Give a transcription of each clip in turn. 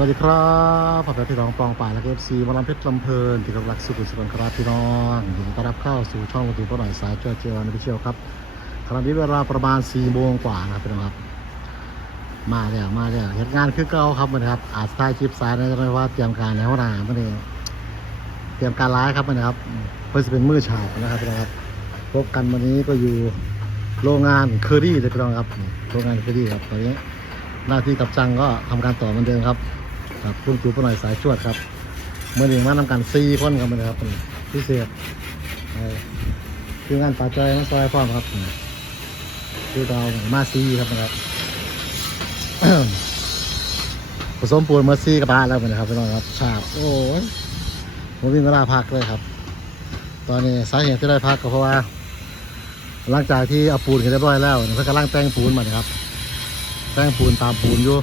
วัสดีครับพ่อแม่พี่น้องปองป่าและเอฟซีวอลลัมเพชรลำเพลินที่กำลังสุขุมสุขครับพี่น้องยินดีต้อนรับเข้าสู่ช่องประตูป้าหน่อยสายเจ้าเจียวนักเที่ยวครับขณะนี้เวลาประมาณ4โมงกว่านะครับพี่น้องครับ มาแล้วมาแล้วเหตุงานคือเก่าครับมันครับอาจถ่ายคลิปสายนะจะไม่ว่าเตรียมการแล้วนะมันเองเตรียมการร้ายครับมันนะครับเพื่อจะเป็นมือฉาบนะครับพี่น้องครับพบกันวันนี้ก็อยู่โรงงานเคอรี่เลยพี่น้องครับโรงงานเคอรี่ครับตอนนี้หน้าที่กับจังก็ทำการต่อเหมือนเดิมครับ ครับลุงจูปหน่อยสายชวดครับเมื่อหนึ่งมานำกันซีคนครับมันนะครับเป็นพิเศษคืองานป่าใจน้องซอยฟ้อมครับคือเรามาซีครับนะครับผสมปูนมาซีกับปลาแล้วนะครับพี่น้องครับฉาบโอ้ยผมวิ่งเวลาพักเลยครับ ตอนนี้สาเหตุที่ได้พักก็เพราะว่า หลังจากที่เอาปูนกันเรียบร้อยแล้วเพื่อกำลังแต่งปูนมานะครับแป้งปูนตามปูนอยู่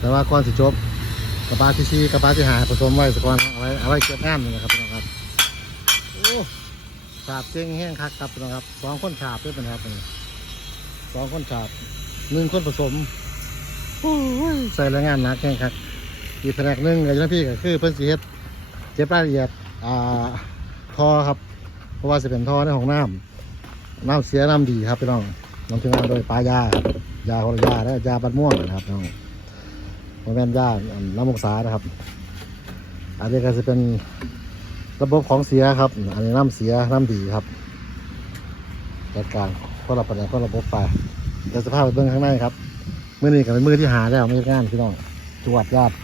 แต่ว่าก่อนสิจบ ระบาที่ซีกระบาที่หาผสมไว้สกอนเอาไว้เอาไว้เก็บงานนี่นะครับพี่น้องครับโอ้ฉาบเจ๊งแห้งคักครับพี่น้องครับสองคนฉาบด้วยกันครับนี่สองคนฉาบหนึ่งคนผสมโอ้ยใส่แรงงานหนักแห้งคักอีกแผนกหนึ่งกับเจ้าหน้าที่ก็คือเพิ่นสีเฮ็ดเจ็บรายละเอียดอ่าท่อครับ เพราะว่าจะเป็นท่อในของน้ำน้ำเสียน้ำดีครับพี่น้องน้ำถึงมาโดยปลายาครับยาคนละยาแล้วยาบัดม่วงนะครับน้อง โมแมนยานน้ำมกษานะครับ อันนี้ก็จะเป็นระบบของเสียครับ อันนี้น้ำเสียน้ำดีครับจัดการคนละประเด็นคนละระบบไปเดี๋ยวสภาพไปเบื้องข้างในครับมื่อนี้กับเป็นมือที่หาแล้วไม่ใช่งานพี่น้องจวดญาติ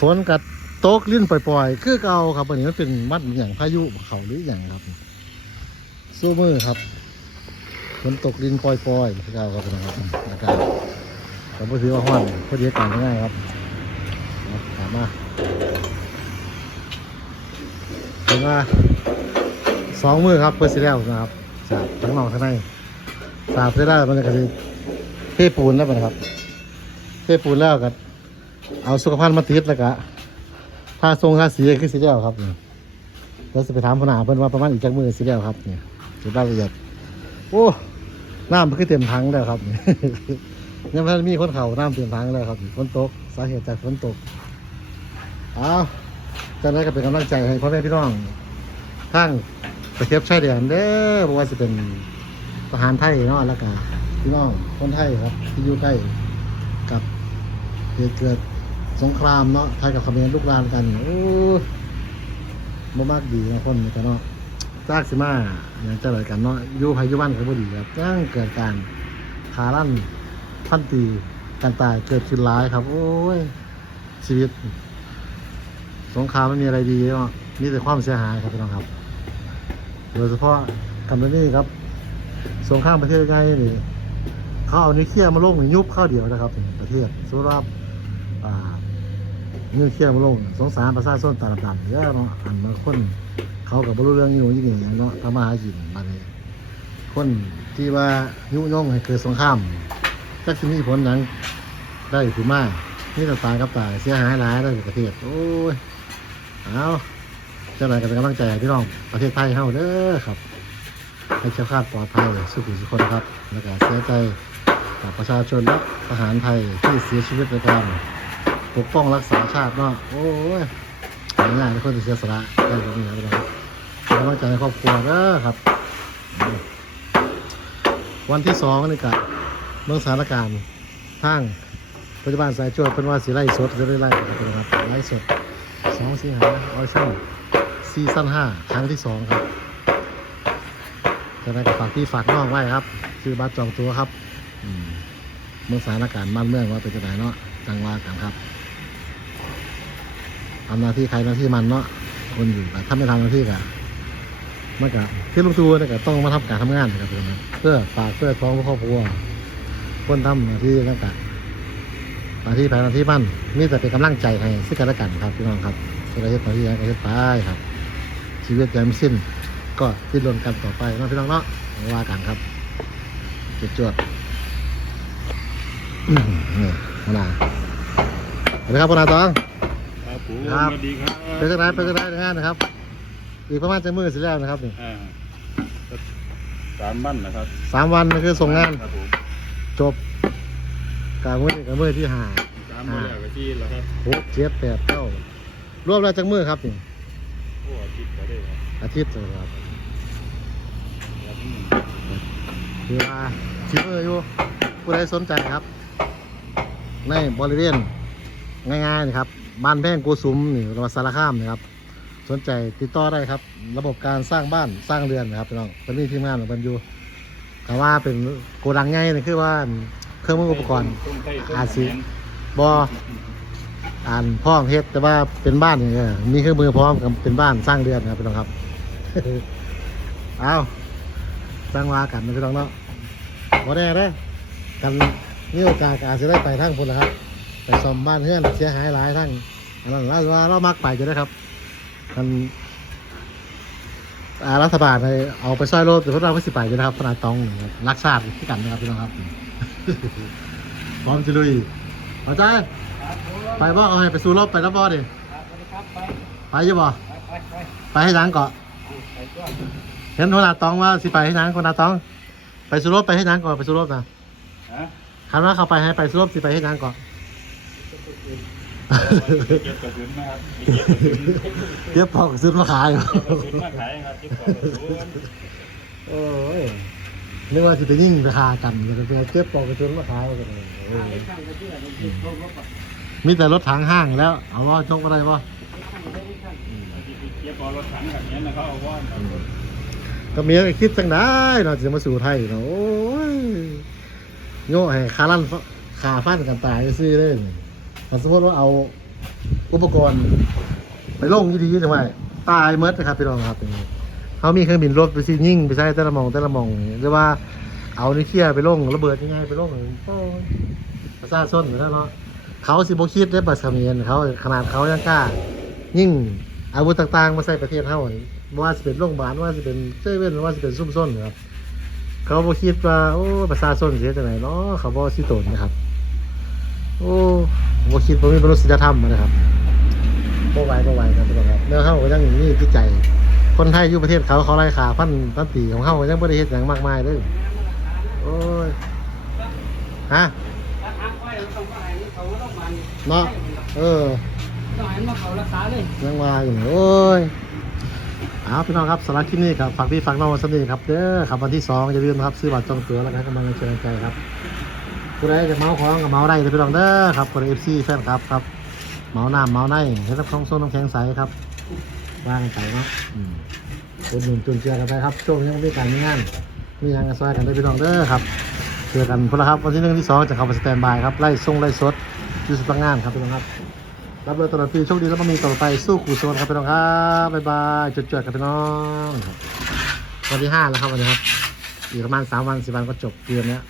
ฝนกับโต๊กลิ้นปล่อยๆ คือเก่าครับวันนี้มันเป็นมัดอย่างพายุเขาหรืออย่างครับสู้มือครับฝนตกดินปล่อยๆที่เราครับนะครับอากาศ ผมก็ถือว่าห้อนพอดีอากาศง่ายครับถามมาถึงว่าสองมือครับเพื่อสิแล้วนะครับสาบทั้งนอกทั้งในสาบเสร็จแล้วมันก็จะเทปูนแล้วนะครับเทปูนแล้วก็เอาสุขภัณฑ์มาติดแล้วก็ถ้าทรงท่าสีคือสีแล้วครับแล้วจะไปถามพนาเพิ่นว่าประมาณอีกจักมือสีแล้วครับเนี่ยจะรายละเอียดโอ้น้ำมันคือเต็มถังแล้วครับ ยังไม่ทันมีคนเขาน้ำเต็มถังแล้วครับฝนตกสาเหตุจากฝนตกเอาจากนั้นก็เป็นกำลังใจให้พ่อแม่พี่น้องทั้งประเทศชายแดนเด้อเพราะว่าจะเป็นทหารไทยเนาะแล้วก็พี่น้องคนไทยครับ ที่อยู่ใกล้กับเหตุเกิดสงครามเนาะไทยกับเขมรลุกรานกันโอ้บ่มากดีนะคนนี่กันเนาะจากสิมาอย่างเจะเลยกันเนาะอยู่พายุวันก็บ่ดีครับจ้งเกิดการขาลั่น พันตีกันตายเกิดขึ้นร้ายครับ โอ้ย ชีวิต สงครามไม่มีอะไรดีเนาะมีแต่ความเสียหายครับพี่น้องครับ โดยเฉพาะกันนี้ครับ สงครามประเทศไงนี่เขาเอานิวเคลียร์มาลงนี่ยุบข้าวเดียวนะครับ ประเทศสำหรับอ่านิวเคลียร์มาลง สงสารประชาชนตาดำๆเยอะเนาะอันบาคนเขากับบรู้เรื่องอยู่ยี่นี่เนาะทำมาหากินมาเลยคนที่ว่ายุยงให้เกิดสงคราม จักสิมีผลหนังได้ถือมากนี่ต่างๆกับตายเสียหายหลายได้ประเทศโอ้ยเอาเจ้าหน้าก็เป็นกำลังใจให้พี่น้องประเทศไทยเฮาเด้อครับให้เจ้าคาดปลอดภัยสุขุมสุขคนครับแล้วก็เสียใจกับประชาชนและทหารไทยที่เสียชีวิตในการปกป้องรักษาชาติเนาะโอ้ยง่ายๆทุกคนเสียสละได้แบบนี้นะครับกำลังใจครอบครัวเด้อครับ วันที่สองนี่กะ เมืองสถานการณ์ทางปัจจุบันสายจวดเป็นว่าสีไล่สดจะได้ไล่นะครับไล่สดสองสีหาออชั่นซีซั่นห้าครั้งที่สองครับจะได้กับฝากที่ฝากน้องไว้ครับ คือบัตรจองตัวครับเมืองสถานการณ์บ้านเมืองว่าเป็นจะไหนเนาะจังหวะกันครับทำหน้าที่ใครหน้าที่มันเนาะคนอยู่แต่ถ้าไม่ทำหน้าที่กะมันกะที่ลูกทัวเนี่ยก็ต้องมาทำการทำงานนะครับเพื่อนเพื่อฝากเพื่อท้องเพื่อครอบครัว คนทำหน้าที่แล้วกะหน้าที่ภายหน้าที่มันนี่แต่เป็นกำลังใจให้ซึ่งกันและกันครับพี่น้องครับสุดท้ายหน้าที่ยังก็จะไปครับ ชีวิตยังไม่สิ้น ก็ดิ้นรนกันต่อไปเนาะพี่น้องเนาะว่ากันครับจุดจวดๆนี่พนาสวัสดีครับพนาตองครับผมครับสวัสดีครับเป็นจังไรเป็นจังไรในงานนะครับอีกประมาณจะมือเสร็จแล้วนะครับนี่อ่าสามบ้านนะครับสามวันนี่คือส่งงานครับผม จบกลางมือกับมือที่หาสามามมาแล้วก็ที่แล้วครับหกเจ็ดแปดเก้ารวมแล้วจังมือครับนี่โอ้อาทิตย์ก็ได้ครับอาทิตย์เลยครับแล้วนี่คือว่าชิมเมอร์อยู่ผู้ใดสนใจครับ ในบริเวณง่ายๆนะครับบ้านแพงโกสุมนี่จังหวัดสารคามนะครับ สนใจติดต่อได้ครับ ระบบการสร้างบ้านสร้างเรือนนะครับพี่น้องตอนนี้ทีมงานของมันอยู่ แต่ว่าเป็นโกดังใหญ่นี่คือว่าเครื่องมืออุปกรณ์ต้นไส้ต้นอาชีแหนบออ่านพ้องเฮ็ดแต่ว่าเป็นบ้านนี่ก็มีเครื่องมือพร้อมกับเป็นบ้านสร้างเรือนครับพี่น้องครับ เอาสร้างวากันนะพี่น้องเนาะบ่แน่เด้อกันมีโอกาสก็อาจจะได้ไปทั้งคนละครับไปซ่อมบ้านเฮือนเสียหายหลายทั้งอันนั้นเราว่าเรามักไปจะได้อครับกันอ่า รัฐบาลให้เอาไปซอยโลดแต่พวกเราไม่สิไปจะนะครับขนาดตองนะครับรักชาติที่กันนะครับพี่น้องครับพร้อมสิลุยพอใจไปบ่เอาให้ไปสู้รบไปแล้วบ่ดิไปอยี่บ่ไปให้ยังเกาะเห็นคนอาตองว่าสิไปให้ยังคนอาตอง ไปสู้รบไปให้ยังก่อนไปสู้รบนะฮะคันว่าเขาไปให้ไปสู้รบสิไปให้ยังก่อน เก็บกระสุนนะครับมีเก็บกระสุนเดี๋ยวพอกซื้อมาขายเก็บกระสุนมาขายครับเก็บกระสุนโอ้ยนึกว่าจะไปยิ่งราคากันเดี๋ยวเก็บปอกกระสุนมาขายกันเลยโอ้ยมีแต่รถถังห้างแล้ว เอาว่าจกอะไรบ่เก็บเอารถถังแบบนี้นะเขาเอาว่านครับก็มีคิดจังได้เนาะจะมาสู่ไทยเนาะโอ้ยโง่ให้คาลั่นขาฟันกันตายซื้อเลยมัน สมมติว่าเอาอุปกรณ์ ไปลงยี่ดีทำไมตายเมดนะครับพี่น้องครับเขามีเครื่องบินรบไปซิยิ่งไปใช้แต่ละมองแต่ละมองหรือว่าเอานิเคียไปลงระเบิดยังไงไปลงโอ้ยประสาส้นอยู่แล้วเนาะเขาสิบคิดได้ปัสเมียนเขาขนาดเขายังกล้า ยิ่งอาวุธต่างๆมาใส่ประเทศเขาบ่ว่าจะเป็นโรงพยาบาลว่าจะเป็นเซเว่นว่าจะเป็นซุ่มซ่นนะครับเขาบ่คิดว่าโอ้ประชาชนเสียจังไหนเนาะเขาบ่สิโตนนะครับ โอ้บ่คิดว่มีมนุษยธรรมนะครับบ่ไหวบ่ไหวครับพี่น้องครับแนวเฮาก็ยังมีจิตใจ คนไทยอยู่ประเทศเขาเขาไล่ขาพันพันตีของเฮาก็ยังบ่ได้เฮ็ดหยังมากมายเลยโอ้ยฮะเนาะเออต้องหันมาเขารักษาเลยยังว่าอยู่โอ้ยเอาพี่น้องครับสำหรับคลิปนี้ครับฝากพี่ฝากน้องวันสนิทครับเด้อครับวันที่สองอย่าลืมนะครับซื้อบัตรจองตั๋วแล้วกันกำลังใจใจครับ ผู้ใดจะเมาของกับเมาได้เลยพี่น้องเด้อครับคนเอฟซีแฟนครับครับ เมาหน้ำเมาในเฮ็ดน้ำคลองส้นน้ำแข็งใสครับว่างกันไปเนาะอืมคนหนุนจุนเจือกันไปครับช่วงยังไม่มีการมีงานมีงานกันซอยกันได้อพี่น้องเด้อครับเจอกันพุ่นละครับวันที่หนึ่งที่สองจะเข้าไปสแตนบายครับไล่ส่งไล่สดยู่สำนักงานครับพี่น้องครับรับเลยตลอดปีโชคดีแล้วก็มีต่อไปสู้ขู่โซนครับพี่น้องครับบ๊ายบายจุดๆกับพี่น้องวันที่ห้าแล้วครับวันนี้ครับอีกประมาณสามวันสี่วันก็จบเดือนเนี้ย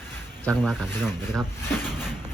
จังหวะกันพี่น้องนะครับ